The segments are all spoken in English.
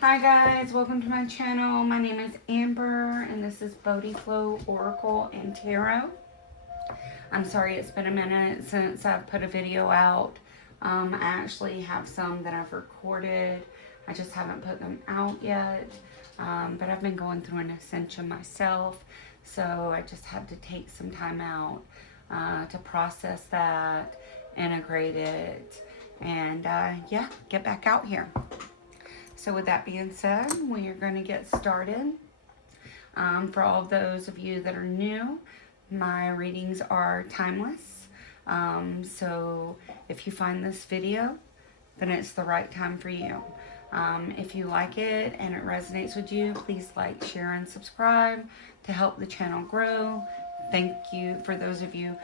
Hi guys, welcome to my channel. My name is Amber and this is Bodhi Flow Oracle and Tarot. I'm sorry it's been a minute since I've put a video out. I actually have some that I've recorded. I just haven't put them out yet. But I've been going through an ascension myself, so I just had to take some time out to process that, integrate it, and yeah, get back out here. So with that being said, we are going to get started. For all of those of you that are new, my readings are timeless. So if you find this video, then it's the right time for you. If you like it and it resonates with you, please like, share, and subscribe to help the channel grow. Thank you for those of you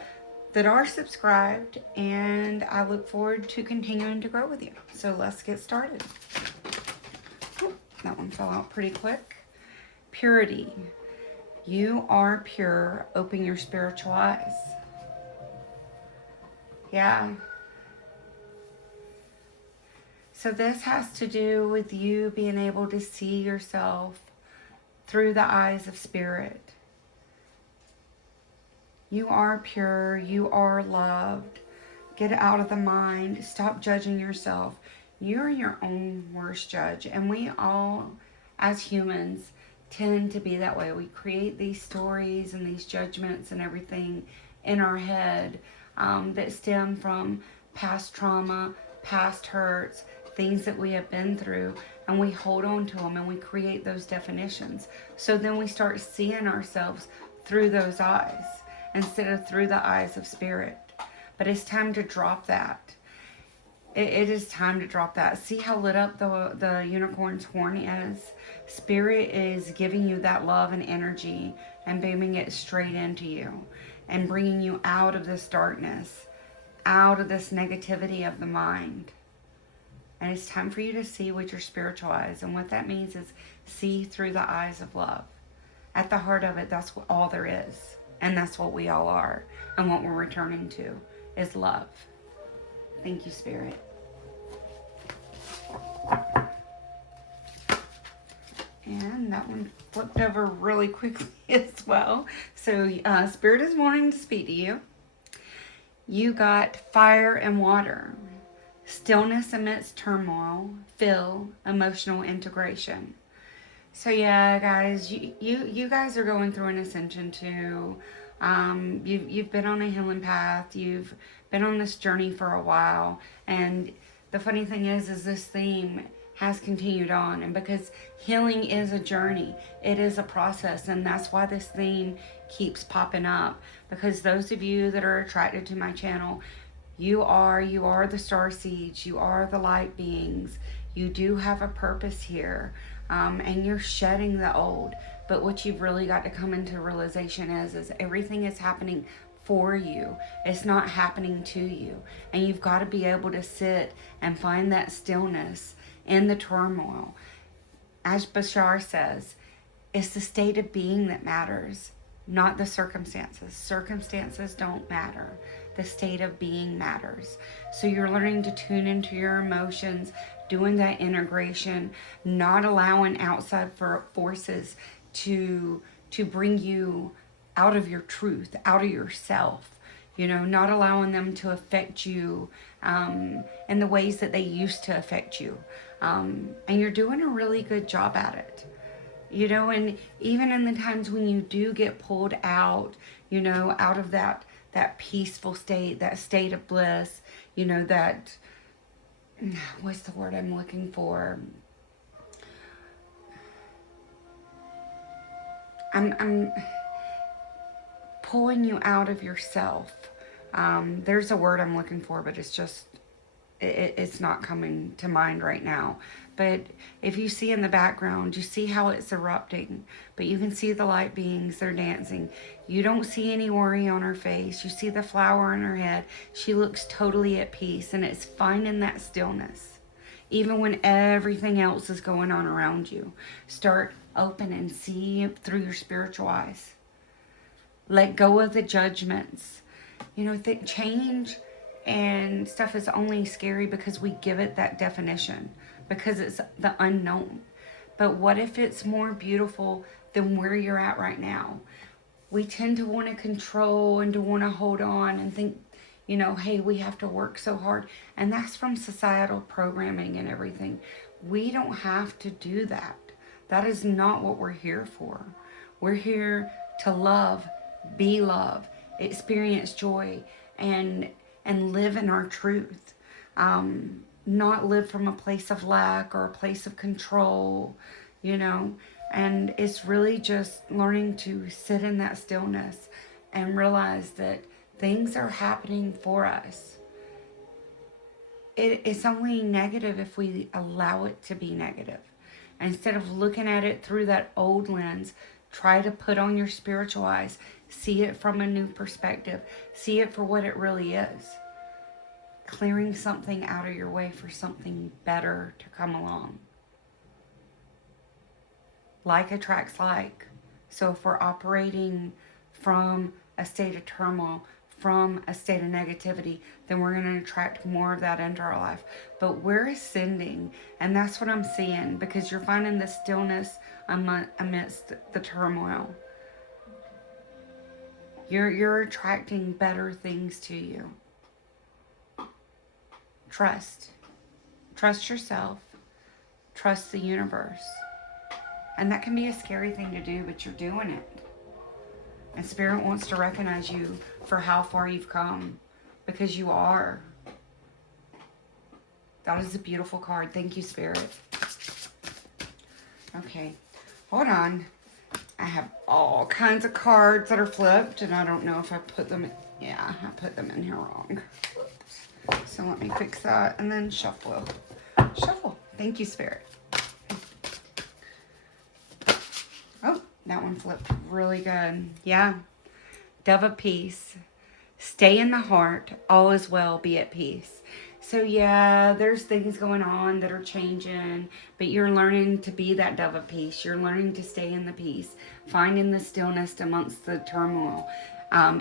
that are subscribed, and I look forward to continuing to grow with you. So let's get started. That one fell out pretty quick. Purity. You are pure. Open your spiritual eyes. Yeah. So this has to do with you being able to see yourself through the eyes of spirit. You are pure. You are loved. Get out of the mind. Stop judging yourself. You're your own worst judge, and we all, as humans, tend to be that way. We create these stories and these judgments and everything in our head that stem from past trauma, past hurts, things that we have been through, and we hold on to them and we create those definitions. So then we start seeing ourselves through those eyes instead of through the eyes of spirit. But it's time to drop that. It is time to drop that. See how lit up the unicorn's horn is? Spirit is giving you that love and energy and beaming it straight into you and bringing you out of this darkness, out of this negativity of the mind. And it's time for you to see with your spiritual eyes. And what that means is see through the eyes of love. At the heart of it, that's what all there is. And that's what we all are. And what we're returning to is love. Thank you, Spirit. And that one flipped over really quickly as well. So Spirit is wanting to speak to you. You got fire and water. Stillness amidst turmoil. Fill. Emotional integration. So yeah, guys, you guys are going through an ascension too. You've been on a healing path. You've been on this journey for a while, and the funny thing is this theme has continued on, and because healing is a journey, it is a process, and that's why this theme keeps popping up. Because those of you that are attracted to my channel, you are the Starseeds, you are the light beings. You do have a purpose here, and you're shedding the old. But what you've really got to come into realization is everything is happening for you. It's not happening to you. And you've got to be able to sit and find that stillness in the turmoil. As Bashar says, it's the state of being that matters, not the circumstances. Circumstances don't matter. The state of being matters. So you're learning to tune into your emotions, doing that integration, not allowing outside forces to bring you out of your truth, out of yourself. You know, not allowing them to affect you in the ways that they used to affect you. And you're doing a really good job at it. You know, and even in the times when you do get pulled out, you know, out of that peaceful state, that state of bliss, you know, that, what's the word I'm looking for? I'm pulling you out of yourself. There's a word I'm looking for, but it's just, it's not coming to mind right now. But if you see in the background, you see how it's erupting, but you can see the light beings, they're dancing. You don't see any worry on her face. You see the flower in her head. She looks totally at peace, and it's finding that stillness. Even when everything else is going on around you, start open and see through your spiritual eyes. Let go of the judgments. You know, change and stuff is only scary because we give it that definition, because it's the unknown. But what if it's more beautiful than where you're at right now? We tend to want to control and to want to hold on and think, hey, we have to work so hard. And that's from societal programming and everything. We don't have to do that. That is not what we're here for. We're here to love, be love, experience joy, and live in our truth. Not live from a place of lack or a place of control, you know. And it's really just learning to sit in that stillness and realize that things are happening for us. It's only negative if we allow it to be negative. Instead of looking at it through that old lens, try to put on your spiritual eyes. See it from a new perspective. See it for what it really is. Clearing something out of your way for something better to come along. Like attracts like. So if we're operating from a state of turmoil, from a state of negativity, then we're going to attract more of that into our life. But we're ascending, and that's what I'm seeing, because you're finding the stillness amidst the turmoil. You're attracting better things to you. Trust. Trust yourself. Trust the universe. And that can be a scary thing to do, but you're doing it. And Spirit wants to recognize you for how far you've come, because you are. That is a beautiful card. Thank you, Spirit. Okay, hold on. I have all kinds of cards that are flipped, and I don't know if I put them in. Yeah, I put them in here wrong. Whoops. So let me fix that and then shuffle. Shuffle. Thank you, Spirit. Oh, that one flipped really good. Yeah. Dove of peace. Stay in the heart. All is well. Be at peace. So yeah, there's things going on that are changing, but you're learning to be that dove of peace. You're learning to stay in the peace, finding the stillness amongst the turmoil,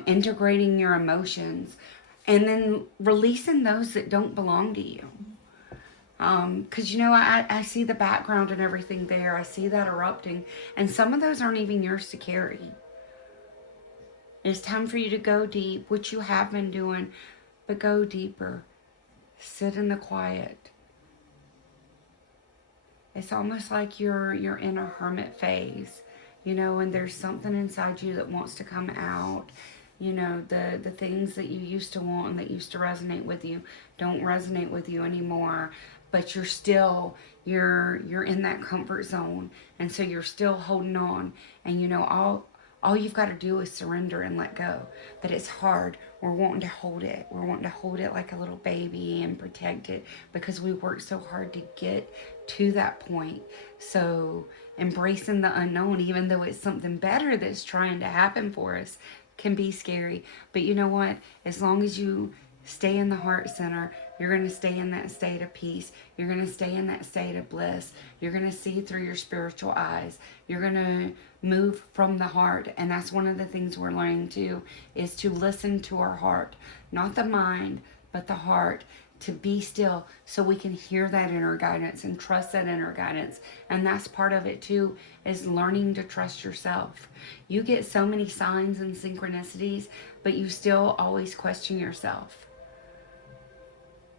integrating your emotions, and then releasing those that don't belong to you. Because, I see the background and everything there. I see that erupting. And some of those aren't even yours to carry. It's time for you to go deep, which you have been doing, but go deeper. Sit in the quiet. It's almost like you're in a hermit phase, and there's something inside you that wants to come out. The things that you used to want and that used to resonate with you don't resonate with you anymore. But you're still, you're in that comfort zone. And so you're still holding on. And all you've got to do is surrender and let go. But it's hard. We're wanting to hold it. We're wanting to hold it like a little baby and protect it, because we worked so hard to get to that point. So embracing the unknown, even though it's something better that's trying to happen for us, can be scary. But you know what? As long as you stay in the heart center, you're going to stay in that state of peace. You're going to stay in that state of bliss. You're going to see through your spiritual eyes. You're going to move from the heart. And that's one of the things we're learning too, is to listen to our heart. Not the mind, but the heart. To be still so we can hear that inner guidance and trust that inner guidance. And that's part of it too, is learning to trust yourself. You get so many signs and synchronicities, but you still always question yourself.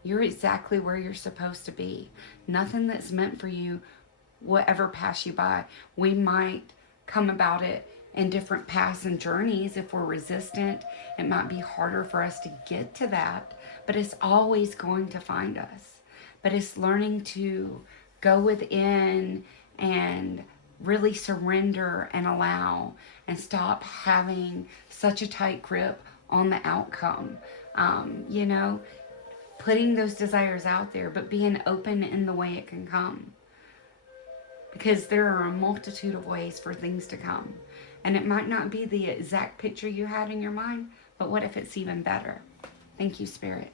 You're exactly where you're supposed to be. Nothing that's meant for you will ever pass you by. We might come about it in different paths and journeys. If we're resistant, it might be harder for us to get to that, but it's always going to find us. But it's learning to go within and really surrender and allow, and stop having such a tight grip on the outcome. Putting those desires out there, but being open in the way it can come. Because there are a multitude of ways for things to come. And it might not be the exact picture you had in your mind, but what if it's even better? Thank you, Spirit.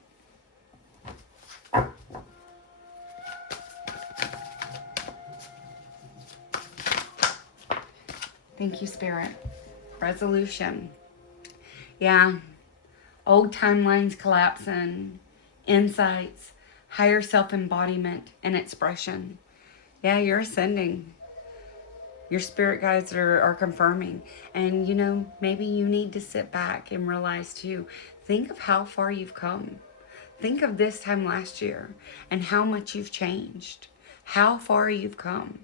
Thank you, Spirit. Resolution. Yeah. Old timelines collapsing. Insights. Higher self-embodiment and expression. Yeah, you're ascending. Your spirit guides are confirming. And, you know, maybe you need to sit back and realize too, think of how far you've come. Think of this time last year and how much you've changed, how far you've come.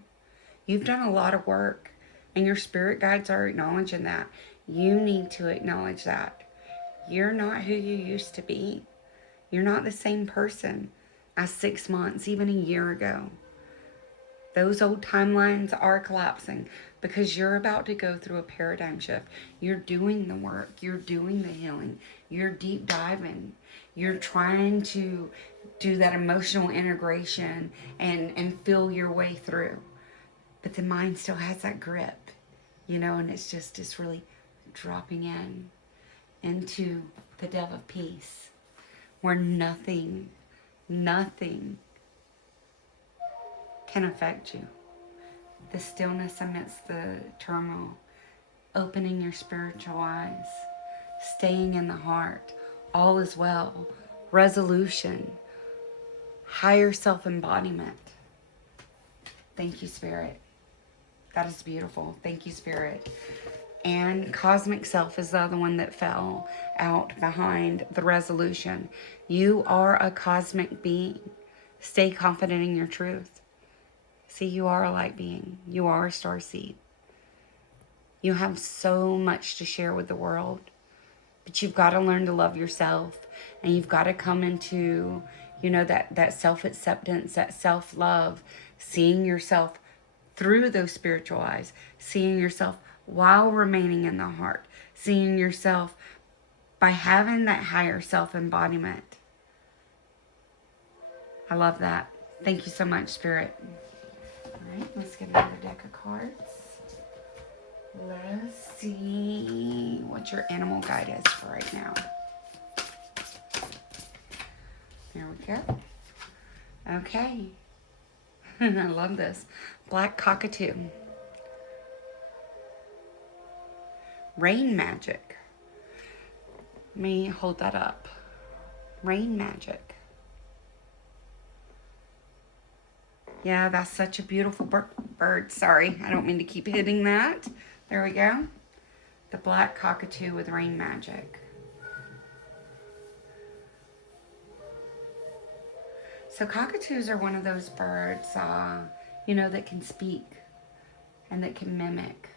You've done a lot of work, and your spirit guides are acknowledging that. You need to acknowledge that. You're not who you used to be. You're not the same person as 6 months, even a year ago. Those old timelines are collapsing because you're about to go through a paradigm shift. You're doing the work. You're doing the healing. You're deep diving. You're trying to do that emotional integration and feel your way through. But the mind still has that grip, you know, and it's really dropping into the depth of peace where nothing can affect you. The stillness amidst the turmoil, opening your spiritual eyes, staying in the heart, all is well, resolution, higher self-embodiment. Thank you, Spirit. That is beautiful. Thank you, Spirit. And cosmic self is the other one that fell out behind the resolution. You are a cosmic being. Stay confident in your truth. See, you are a light being. You are a starseed. You have so much to share with the world. But you've got to learn to love yourself. And you've got to come into, you know, that self-acceptance, that self-love, seeing yourself through those spiritual eyes, seeing yourself while remaining in the heart, seeing yourself by having that higher self-embodiment. I love that. Thank you so much, Spirit. All right, let's get another deck of cards. Let's see what your animal guide is for right now. There we go. Okay. I love this. Black cockatoo. Rain magic. Let me hold that up. Rain magic. Yeah, that's such a beautiful bird. Sorry, I don't mean to keep hitting that. There we go. The black cockatoo with rain magic. So cockatoos are one of those birds, you know, that can speak and that can mimic.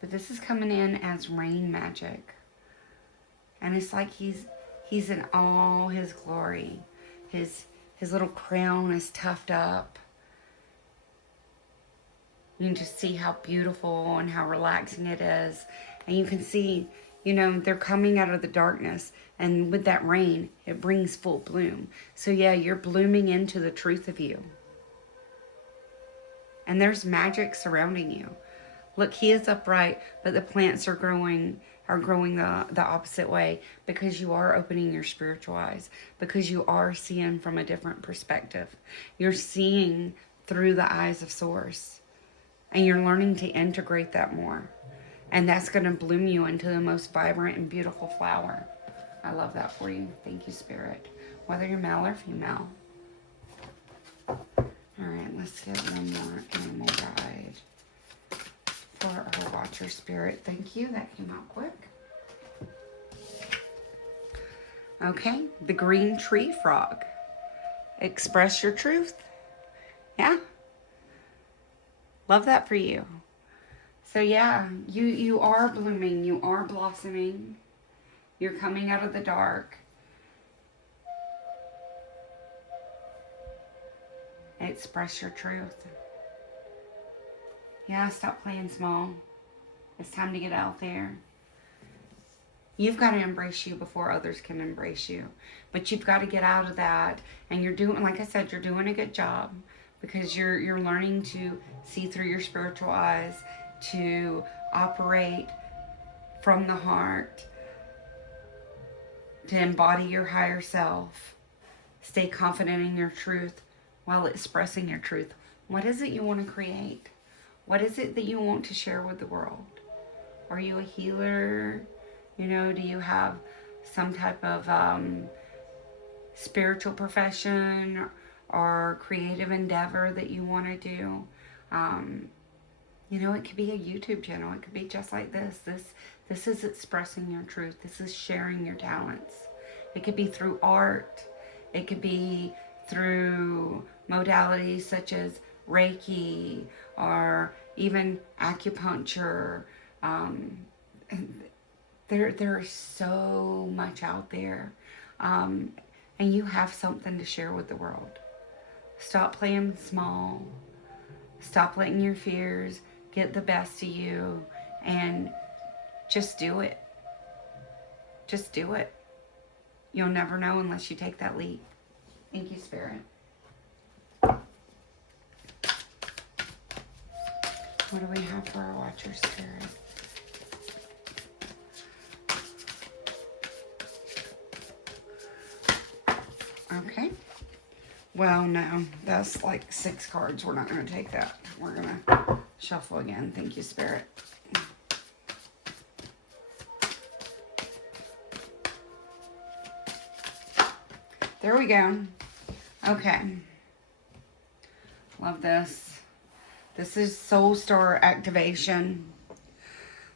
But this is coming in as rain magic. And it's like he's in all his glory. His little crown is tufted up. You can just see how beautiful and how relaxing it is. And you can see, you know, they're coming out of the darkness. And with that rain, it brings full bloom. So yeah, you're blooming into the truth of you. And there's magic surrounding you. Look, he is upright, but the plants are growing the opposite way because you are opening your spiritual eyes, because you are seeing from a different perspective. You're seeing through the eyes of Source, and you're learning to integrate that more. And that's going to bloom you into the most vibrant and beautiful flower. I love that for you. Thank you, Spirit. Whether you're male or female. All right, let's get one more animal guide for our Watcher Spirit. Thank you. That came out quick. Okay, the green tree frog. Express your truth. Yeah. Love that for you. So yeah, you are blooming. You are blossoming. You're coming out of the dark. Express your truth. Yeah, stop playing small. It's time to get out there. You've got to embrace you before others can embrace you. But you've got to get out of that. And you're doing, like I said, you're doing a good job. Because you're learning to see through your spiritual eyes. To operate from the heart. To embody your higher self. Stay confident in your truth while expressing your truth. What is it you want to create? What is it that you want to share with the world? Are you a healer? You know, do you have some type of spiritual profession or creative endeavor that you want to do? You know, it could be a YouTube channel. It could be just like this. This is expressing your truth. This is sharing your talents. It could be through art. It could be through modalities such as Reiki or even acupuncture. Um, there's so much out there. Um, and you have something to share with the world. Stop playing small. Stop letting your fears get the best of you and just do it. Just do it. You'll never know unless you take that leap. Thank you, Spirit. What do we have for our Watcher Spirit? Okay. Well, no. That's like 6 cards. We're not going to take that. We're going to shuffle again. Thank you, Spirit. There we go. Okay. Love this. This is Soul Star activation.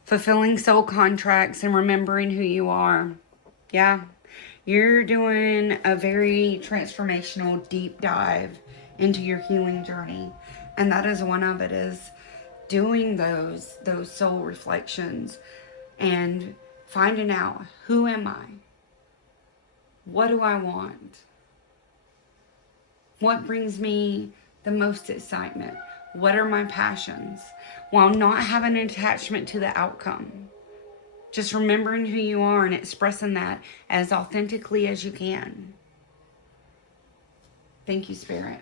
Fulfilling soul contracts and remembering who you are. Yeah. You're doing a very transformational deep dive into your healing journey. And that is one of it, is doing those soul reflections and finding out, who am I? What do I want? What brings me the most excitement? What are my passions? While not having an attachment to the outcome. Just remembering who you are and expressing that as authentically as you can. Thank you, Spirit.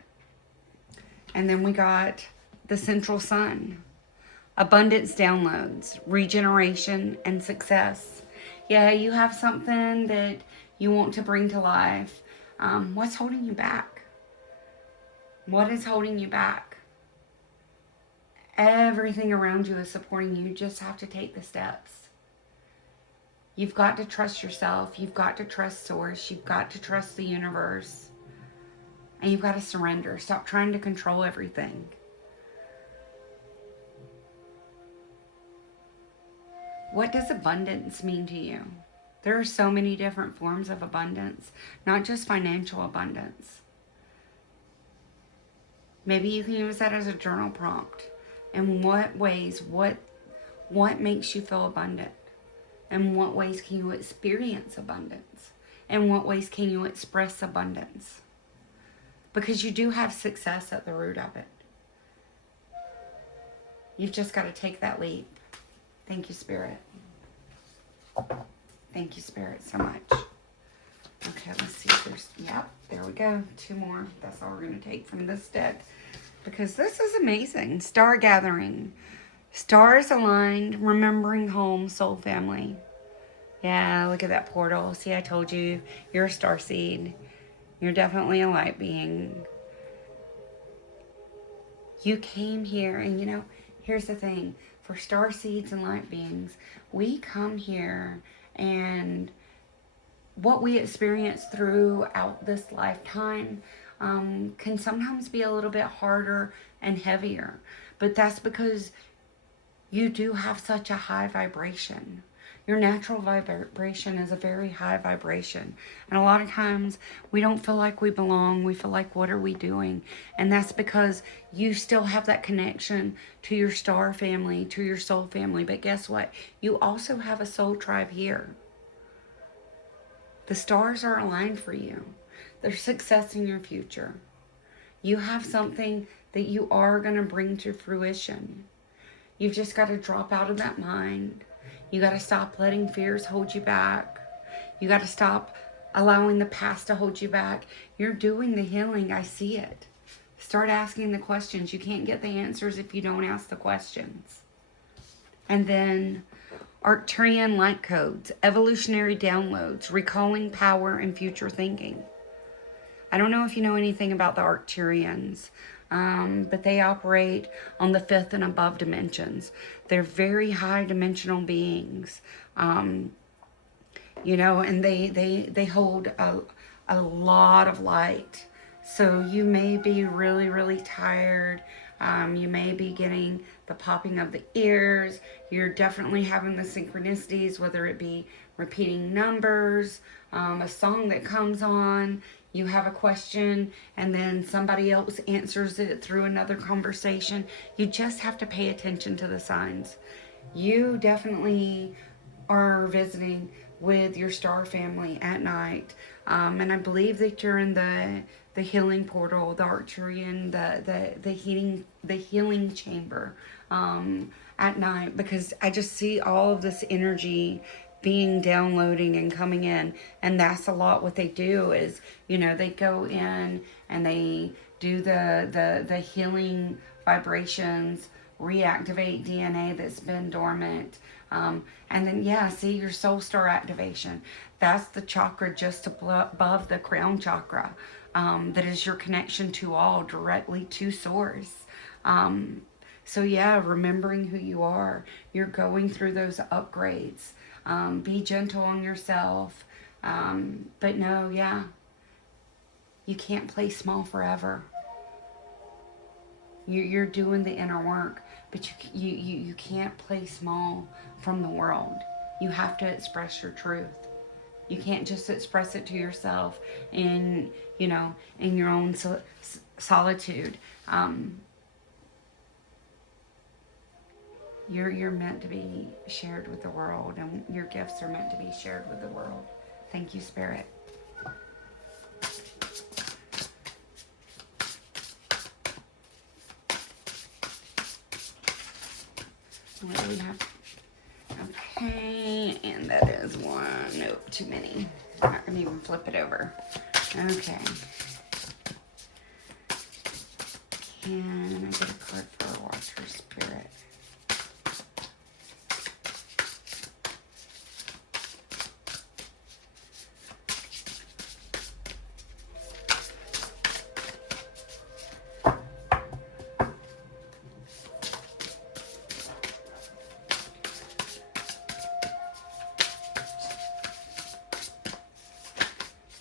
And then we got the Central Sun. Abundance downloads, regeneration, and success. Yeah, you have something that you want to bring to life. What's holding you back? What is holding you back? Everything around you is supporting you. You just have to take the steps. You've got to trust yourself. You've got to trust Source. You've got to trust the universe. And you've got to surrender. Stop trying to control everything. What does abundance mean to you? There are so many different forms of abundance, not just financial abundance. Maybe you can use that as a journal prompt. In what ways, what makes you feel abundant? In what ways can you experience abundance? In what ways can you express abundance? Because you do have success at the root of it. You've just got to take that leap. Thank you, Spirit. Thank you, Spirit, so much. Okay, let's see if there's, yep, there we go. 2 more. That's all we're going to take from this deck. Because this is amazing. Star Gathering. Stars aligned, remembering home, soul family. Yeah, look at that portal. See, I told you, you're a starseed. You're definitely a light being. You came here, and you know, here's the thing. For starseeds and light beings, we come here, and what we experience throughout this lifetime can sometimes be a little bit harder and heavier. But that's because you do have such a high vibration. Your natural vibration is a very high vibration. And a lot of times we don't feel like we belong. We feel like, what are we doing? And that's because you still have that connection to your star family, to your soul family. But guess what? You also have a soul tribe here. The stars are aligned for you. There's success in your future. You have something that you are going to bring to fruition. You've just got to drop out of that mind. You got to stop letting fears hold you back. You got to stop allowing the past to hold you back. You're doing the healing. I see it. Start asking the questions. You can't get the answers if you don't ask the questions. And then Arcturian light codes, evolutionary downloads, recalling power and future thinking. I don't know if you know anything about the Arcturians. But they operate on the 5th and above dimensions. They're very high dimensional beings, you know, and they hold a lot of light. So you may be really, really tired. You may be getting the popping of the ears. You're definitely having the synchronicities, whether it be repeating numbers, a song that comes on, you have a question, and then somebody else answers it through another conversation. You just have to pay attention to the signs. You definitely are visiting with your star family at night. And I believe that you're in the healing portal, the Arcturian, the healing chamber at night, because I just see all of this energy being downloading and coming in. And that's a lot what they do is, they go in and they do the healing vibrations, reactivate DNA that's been dormant. And then, yeah, see your soul star activation. That's the chakra just above the crown chakra. That is your connection to all, directly to source. So, yeah, remembering who you are. You're going through those upgrades. Be gentle on yourself. But no, yeah, you can't play small forever. You're doing the inner work, but you can't play small from the world. You have to express your truth. You can't just express it to yourself in your own solitude. You're meant to be shared with the world, and your gifts are meant to be shared with the world. Thank you, Spirit. What do we have? Okay, and that is one. Nope, too many. I'm not gonna even flip it over. Okay. Can I get a card for a Watcher Spirit?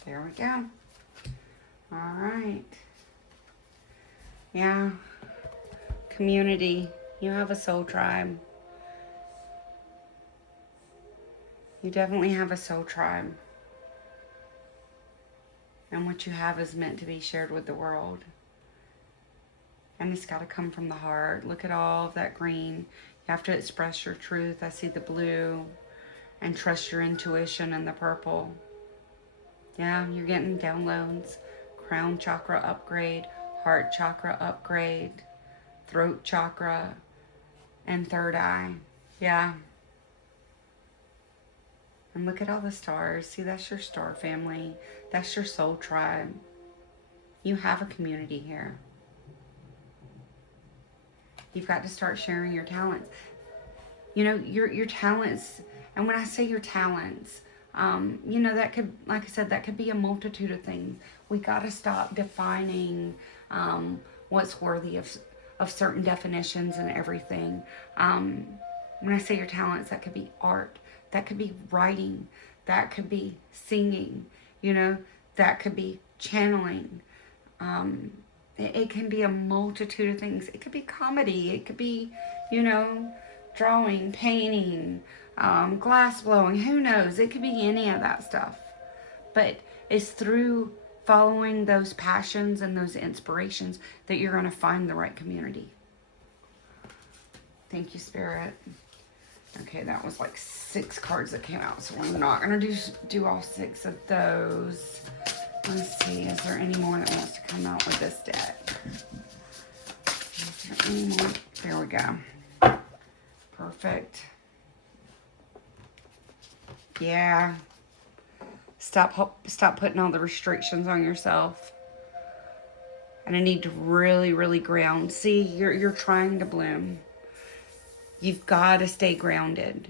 There we go. All right. Yeah. Community. You have a soul tribe. You definitely have a soul tribe. And what you have is meant to be shared with the world. And it's got to come from the heart. Look at all of that green. You have to express your truth. I see the blue. And trust your intuition in the purple. Yeah, you're getting downloads. Crown chakra upgrade, heart chakra upgrade, throat chakra, and third eye. Yeah. And look at all the stars. See, that's your star family. That's your soul tribe. You have a community here. You've got to start sharing your talents. Your talents, and when I say your talents, that could, like I said, that could be a multitude of things. We got to stop defining what's worthy of certain definitions and everything. When I say your talents, that could be art, that could be writing, that could be singing, that could be channeling. It can be a multitude of things. It could be comedy. It could be, drawing, painting, glass blowing, who knows? It could be any of that stuff. But it's through following those passions and those inspirations that you're going to find the right community. Thank you, Spirit. Okay, that was like 6 cards that came out, so we're not going to do all 6 of those. Let's see, is there any more that wants to come out with this deck? Is there any more? There we go. Perfect. Yeah. Stop putting all the restrictions on yourself. And I need to really, really ground. See, you're trying to bloom. You've got to stay grounded.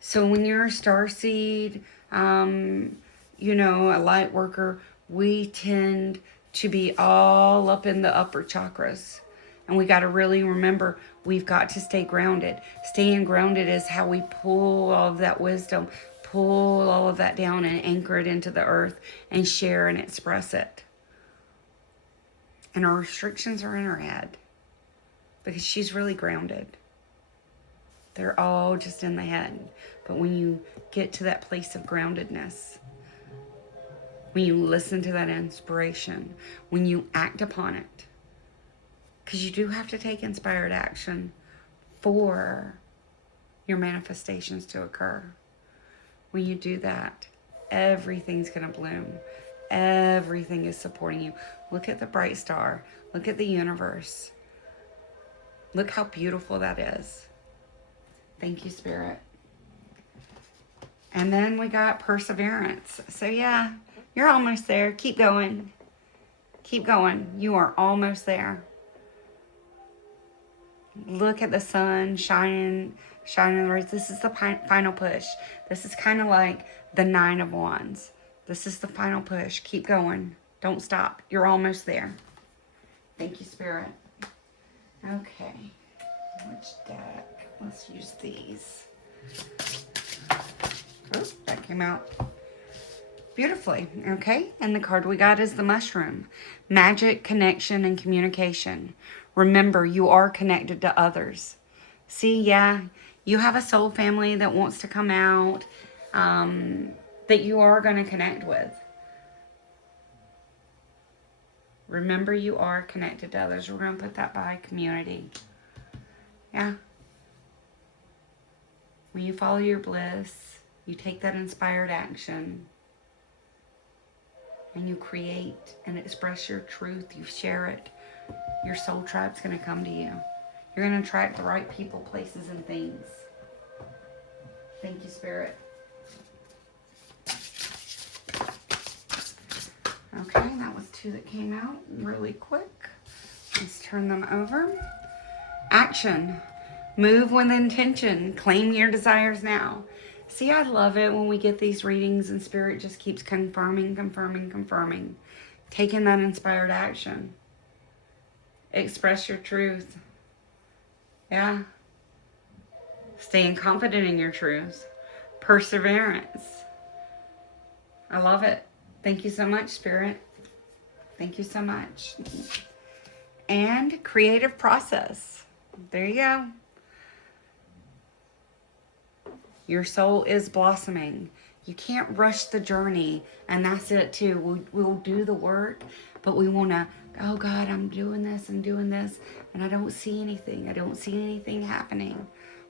So when you're a starseed, a light worker, we tend to be all up in the upper chakras. And we got to really remember, we've got to stay grounded. Staying grounded is how we pull all of that wisdom, pull all of that down and anchor it into the earth and share and express it. And her restrictions are in her head because she's really grounded. They're all just in the head. But when you get to that place of groundedness, when you listen to that inspiration, when you act upon it, because you do have to take inspired action for your manifestations to occur. When you do that, everything's going to bloom. Everything is supporting you. Look at the bright star. Look at the universe. Look how beautiful that is. Thank you, Spirit. And then we got perseverance. So yeah, you're almost there. Keep going. Keep going. You are almost there. Look at the sun shining the rays. This is the final push. This is kind of like the 9 of Wands. This is the final push. Keep going. Don't stop. You're almost there. Thank you, Spirit. Okay. Which deck? Let's use these. Oh, that came out beautifully. Okay. And the card we got is the mushroom. Magic, connection, and communication. Remember, you are connected to others. See, yeah, you have a soul family that wants to come out, that you are going to connect with. Remember, you are connected to others. We're going to put that by community. Yeah. When you follow your bliss, you take that inspired action, and you create and express your truth, you share it, your soul tribe's going to come to you. You're going to attract the right people, places, and things. Thank you, Spirit. Okay, that was 2 that came out really quick. Let's turn them over. Action. Move with intention. Claim your desires now. See, I love it when we get these readings and Spirit just keeps confirming. Taking that inspired action. Express your truth. Yeah. Staying confident in your truth. Perseverance. I love it. Thank you so much, Spirit. Thank you so much. And creative process. There you go. Your soul is blossoming. You can't rush the journey. And that's it too. We'll do the work, but we want to, oh God, I'm doing this, and I don't see anything. I don't see anything happening.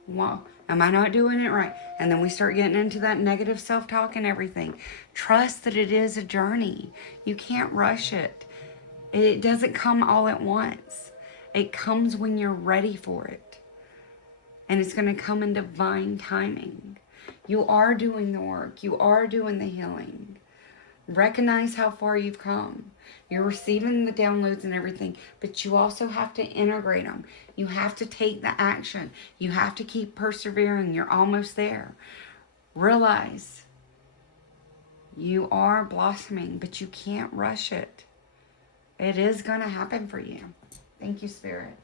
Well, am I not doing it right? And then we start getting into that negative self-talk and everything. Trust that it is a journey. You can't rush it. It doesn't come all at once. It comes when you're ready for it. And it's going to come in divine timing. You are doing the work. You are doing the healing. Recognize how far you've come. You're receiving the downloads and everything, but you also have to integrate them. You have to take the action. You have to keep persevering. You're almost there. Realize you are blossoming, but you can't rush it. It is going to happen for you. Thank you, Spirit.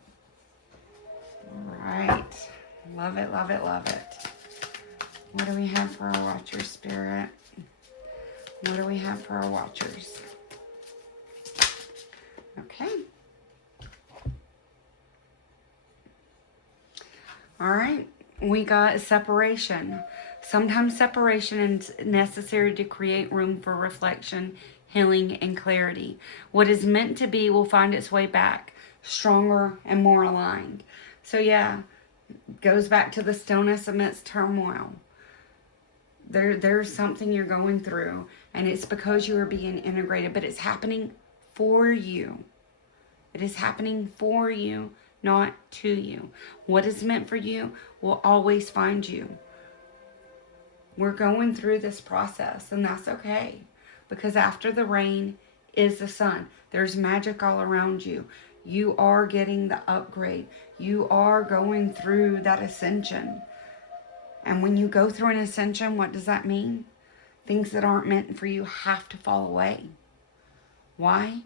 All right. Love it, love it, love it. What do we have for our watchers, Spirit? What do we have for our watchers? Okay. All right. We got separation. Sometimes separation is necessary to create room for reflection, healing, and clarity. What is meant to be will find its way back, stronger and more aligned. So yeah, goes back to the stillness amidst turmoil. There's something you're going through, and it's because you are being integrated, but it's happening for you. It is happening for you, not to you. What is meant for you will always find you. We're going through this process, and that's okay, because after the rain is the sun. There's magic all around you. You are getting the upgrade. You are going through that ascension. And when you go through an ascension, what does that mean? Things that aren't meant for you have to fall away. Why?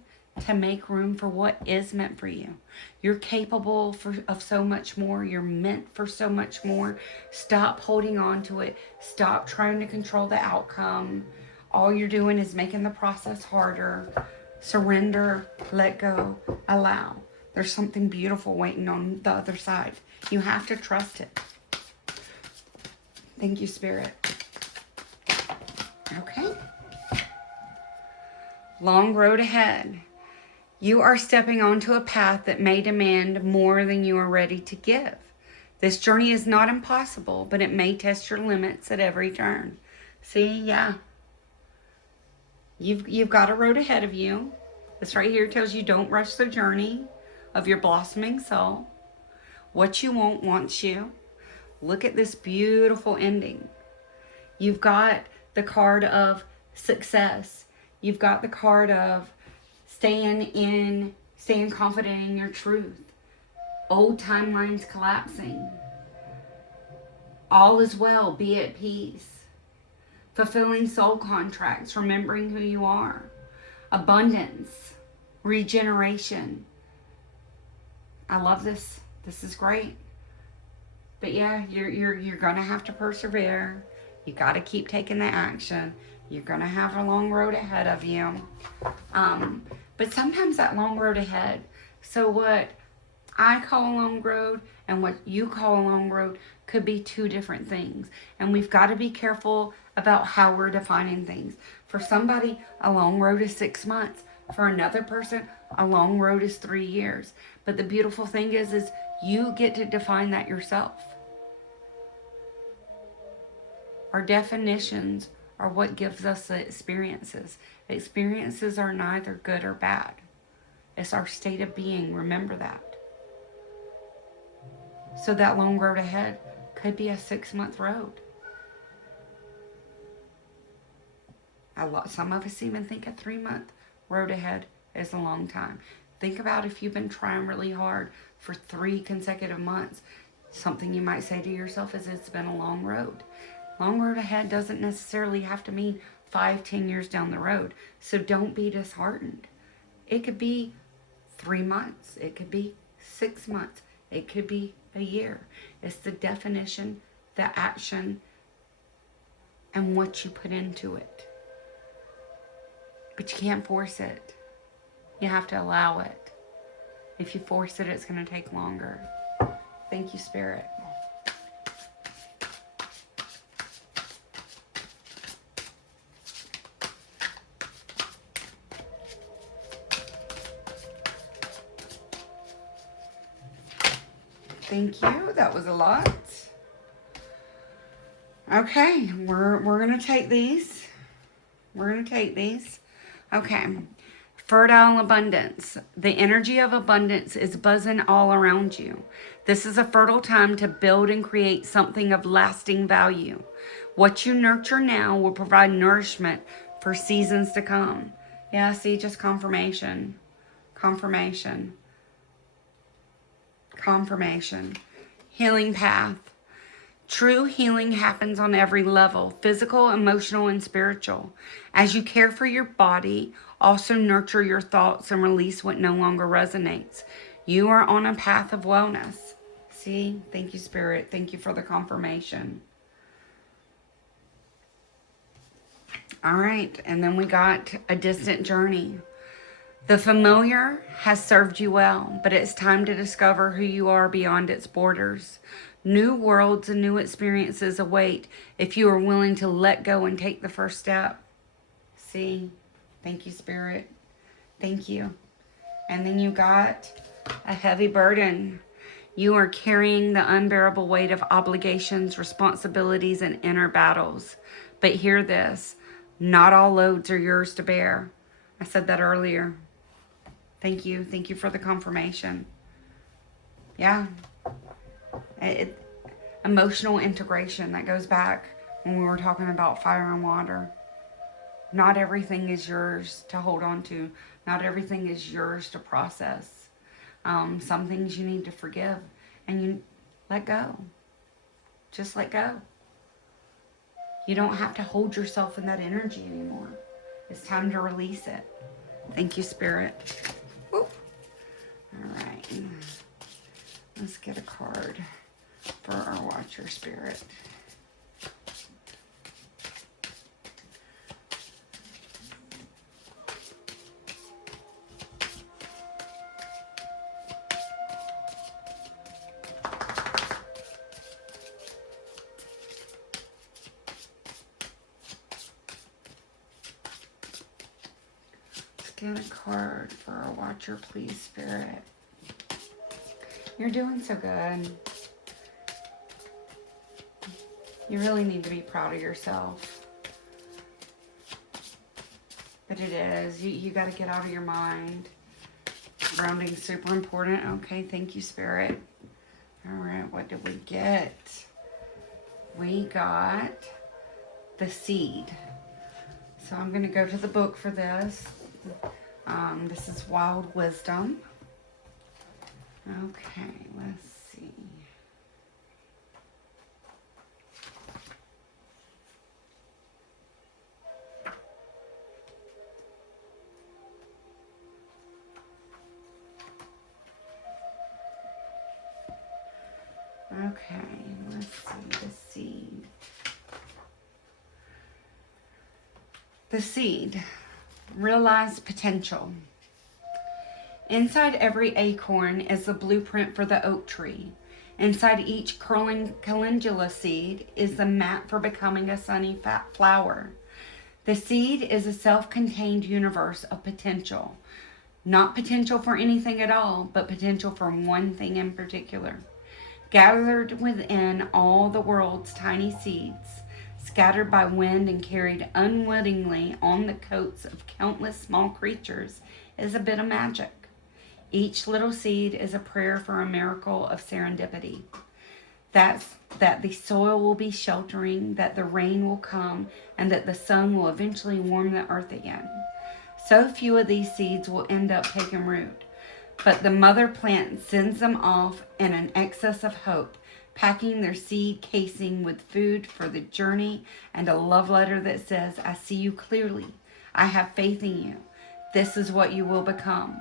To make room for what is meant for you. You're capable of so much more. You're meant for so much more. Stop holding on to it. Stop trying to control the outcome. All you're doing is making the process harder. Surrender, let go, allow. There's something beautiful waiting on the other side. You have to trust it. Thank you, Spirit. Okay. Long road ahead. You are stepping onto a path that may demand more than you are ready to give. This journey is not impossible, but it may test your limits at every turn. See, yeah. You've got a road ahead of you. This right here tells you don't rush the journey of your blossoming soul. What you want wants you. Look at this beautiful ending. You've got the card of success. You've got the card of staying confident in your truth. Old timelines collapsing. All is well, be at peace. Fulfilling soul contracts, remembering who you are. Abundance, regeneration. I love this. This is great. But yeah, you're gonna have to persevere. You got to keep taking the action. You're gonna have a long road ahead of you. But sometimes that long road ahead. So what I call a long road and what you call a long road could be two different things. And we've got to be careful about how we're defining things. For somebody, a long road is 6 months. For another person, a long road is 3 years. But the beautiful thing is you get to define that yourself. Our definitions are what gives us the experiences. Experiences are neither good or bad. It's our state of being. Remember that. So that long road ahead could be a 6-month road. Some of us even think a 3-month road ahead is a long time. Think about if you've been trying really hard for 3 consecutive months. Something you might say to yourself is it's been a long road. Long road ahead doesn't necessarily have to mean 5-10 years down the road. So don't be disheartened. It could be 3 months. It could be 6 months. It could be a year. It's the definition, the action, and what you put into it. But you can't force it. You have to allow it. If you force it, it's going to take longer. Thank you, Spirit. Thank you. That was a lot. Okay, we're going to take these. We're going to take these. Okay. Fertile abundance. The energy of abundance is buzzing all around you. This is a fertile time to build and create something of lasting value. What you nurture now will provide nourishment for seasons to come. Yeah, see, just confirmation. Confirmation. Confirmation. Healing path. True healing happens on every level, physical, emotional, and spiritual. As you care for your body, also nurture your thoughts and release what no longer resonates. You are on a path of wellness. See? Thank you, Spirit. Thank you for the confirmation. All right. And then we got a distant journey. The familiar has served you well, but it's time to discover who you are beyond its borders. New worlds and new experiences await if you are willing to let go and take the first step. See? Thank you, Spirit. Thank you. And then you got a heavy burden. You are carrying the unbearable weight of obligations, responsibilities, and inner battles. But hear this. Not all loads are yours to bear. I said that earlier. Thank you. Thank you for the confirmation. Yeah. Emotional integration. That goes back when we were talking about fire and water. Not everything is yours to hold on to. Not everything is yours to process. Some things you need to forgive. And you let go. Just let go. You don't have to hold yourself in that energy anymore. It's time to release it. Thank you, Spirit. Woo. All right. Let's get a card for our Watcher Spirit. Scan a card for a watcher, please, Spirit. You're doing so good. You really need to be proud of yourself. But it is. You got to get out of your mind. Grounding's super important. Okay, thank you, Spirit. All right, what did we get? We got the seed. So I'm going to go to the book for this. This is Wild Wisdom. Okay, let's see. Okay, let's see the seed. The seed. Realize potential. Inside every acorn is the blueprint for the oak tree. Inside each curling calendula seed is the map for becoming a sunny fat flower. The seed is a self-contained universe of potential. Not potential for anything at all, but potential for one thing in particular. Gathered within all the world's tiny seeds, scattered by wind and carried unwittingly on the coats of countless small creatures, is a bit of magic. Each little seed is a prayer for a miracle of serendipity. That the soil will be sheltering, that the rain will come, and that the sun will eventually warm the earth again. So few of these seeds will end up taking root. But the mother plant sends them off in an excess of hope, packing their seed casing with food for the journey and a love letter that says, I see you clearly. I have faith in you. This is what you will become.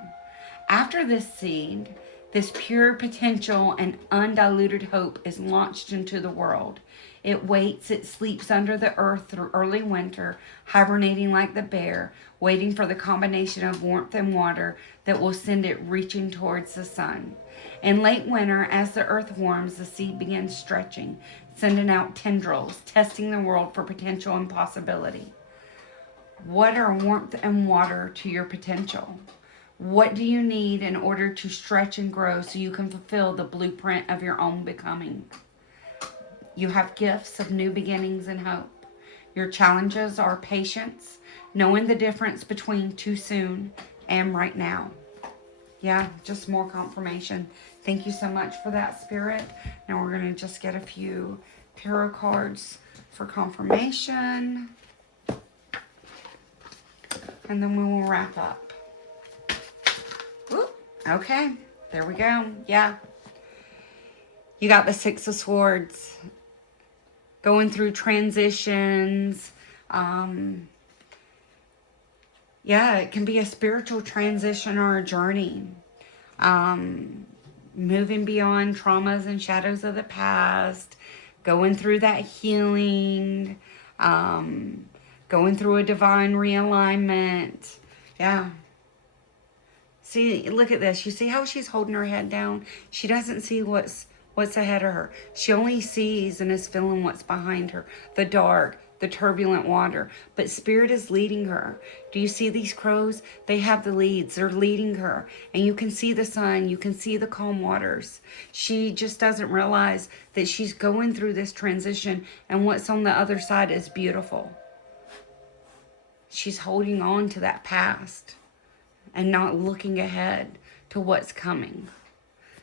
After this seed, this pure potential and undiluted hope is launched into the world. It waits, it sleeps under the earth through early winter, hibernating like the bear, waiting for the combination of warmth and water that will send it reaching towards the sun. In late winter, as the earth warms, the seed begins stretching, sending out tendrils, testing the world for potential and possibility. What are warmth and water to your potential? What do you need in order to stretch and grow so you can fulfill the blueprint of your own becoming? You have gifts of new beginnings and hope. Your challenges are patience, knowing the difference between too soon and right now. Yeah, just more confirmation. Thank you so much for that, Spirit. Now we're going to just get a few tarot cards for confirmation. And then we will wrap up. Ooh, okay, there we go. Yeah. You got the Six of Swords. Going through transitions. Yeah, it can be a spiritual transition or a journey. Moving beyond traumas and shadows of the past. Going through that healing. Going through a divine realignment. Yeah. See, look at this. You see how she's holding her head down? She doesn't see what's ahead of her. She only sees and is feeling what's behind her. The dark, the turbulent water. But Spirit is leading her. Do you see these crows? They have the leads. They're leading her. And you can see the sun. You can see the calm waters. She just doesn't realize that she's going through this transition. And what's on the other side is beautiful. She's holding on to that past and not looking ahead to what's coming.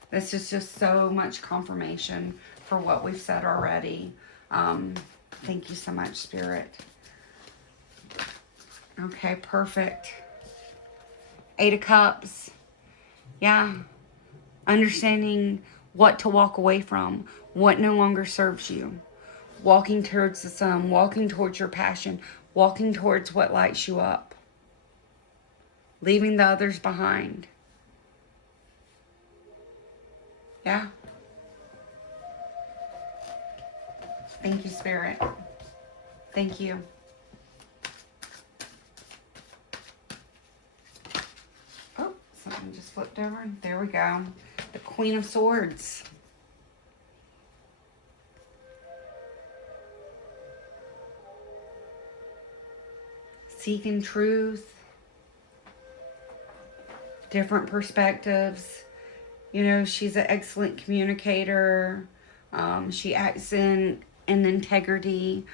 This is just so much confirmation for what we've said already. Thank you so much, Spirit. Okay, perfect. 8 of Cups. Yeah. Understanding what to walk away from, what no longer serves you. Walking towards the sun, walking towards your passion, walking towards what lights you up. Leaving the others behind. Yeah. Thank you, Spirit. Thank you. Oh, something just flipped over. There we go. The Queen of Swords. Seeking truth. different perspectives. You know, she's an excellent communicator. She acts in integrity.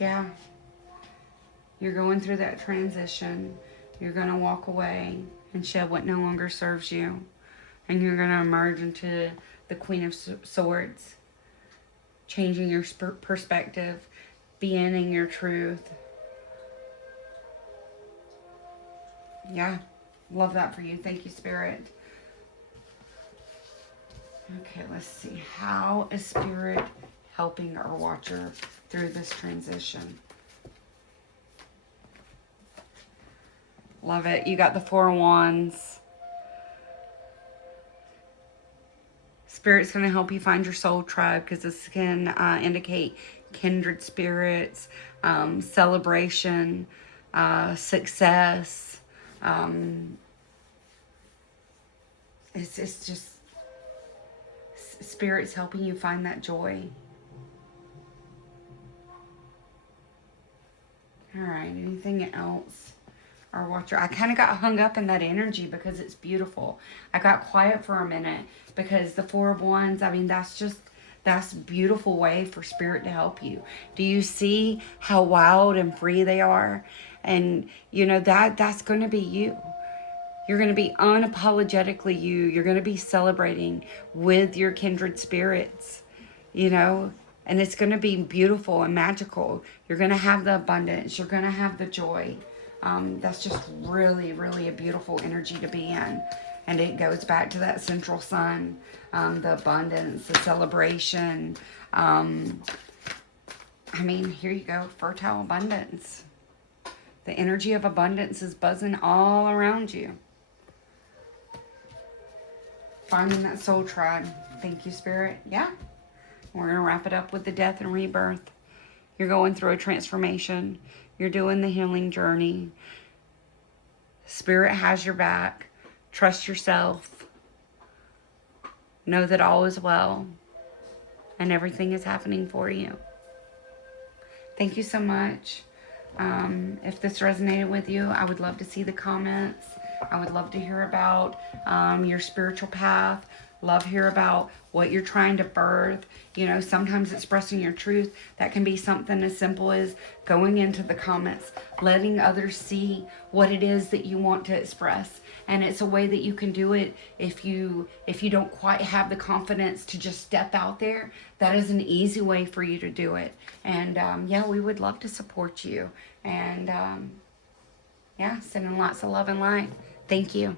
Yeah, you're going through that transition. You're going to walk away and shed what no longer serves you. And you're going to emerge into the Queen of Swords, changing your perspective, being in your truth. Yeah, love that for you. Thank you, Spirit. Okay, let's see. How is Spirit helping our watcher through this transition? Love it. You got the Four of Wands. Spirit's going to help you find your soul tribe, because this can indicate kindred spirits, celebration, success. It's just Spirit's helping you find that joy. All right, anything else? Our watcher. I kind of got hung up in that energy because it's beautiful. I got quiet for a minute because the Four of Wands, I mean, that's a beautiful way for Spirit to help you. Do you see how wild and free they are? And, you know, that's going to be you. You're going to be unapologetically you. You're going to be celebrating with your kindred spirits, you know, and it's going to be beautiful and magical. You're going to have the abundance. You're going to have the joy. That's just really, really a beautiful energy to be in. And it goes back to that central sun, the abundance, the celebration. I mean, here you go, fertile abundance. The energy of abundance is buzzing all around you. Finding that soul tribe. Thank you, Spirit. Yeah. We're going to wrap it up with the death and rebirth. You're going through a transformation. You're doing the healing journey. Spirit has your back. Trust yourself. Know that all is well. And everything is happening for you. Thank you so much. If this resonated with you, I would love to see the comments. I would love to hear about your spiritual path. Love hear about what you're trying to birth. You know, sometimes expressing your truth, that can be something as simple as going into the comments, letting others see what it is that you want to express. And it's a way that you can do it if you don't quite have the confidence to just step out there. That is an easy way for you to do it. And yeah, we would love to support you. And yeah, sending lots of love and light. Thank you.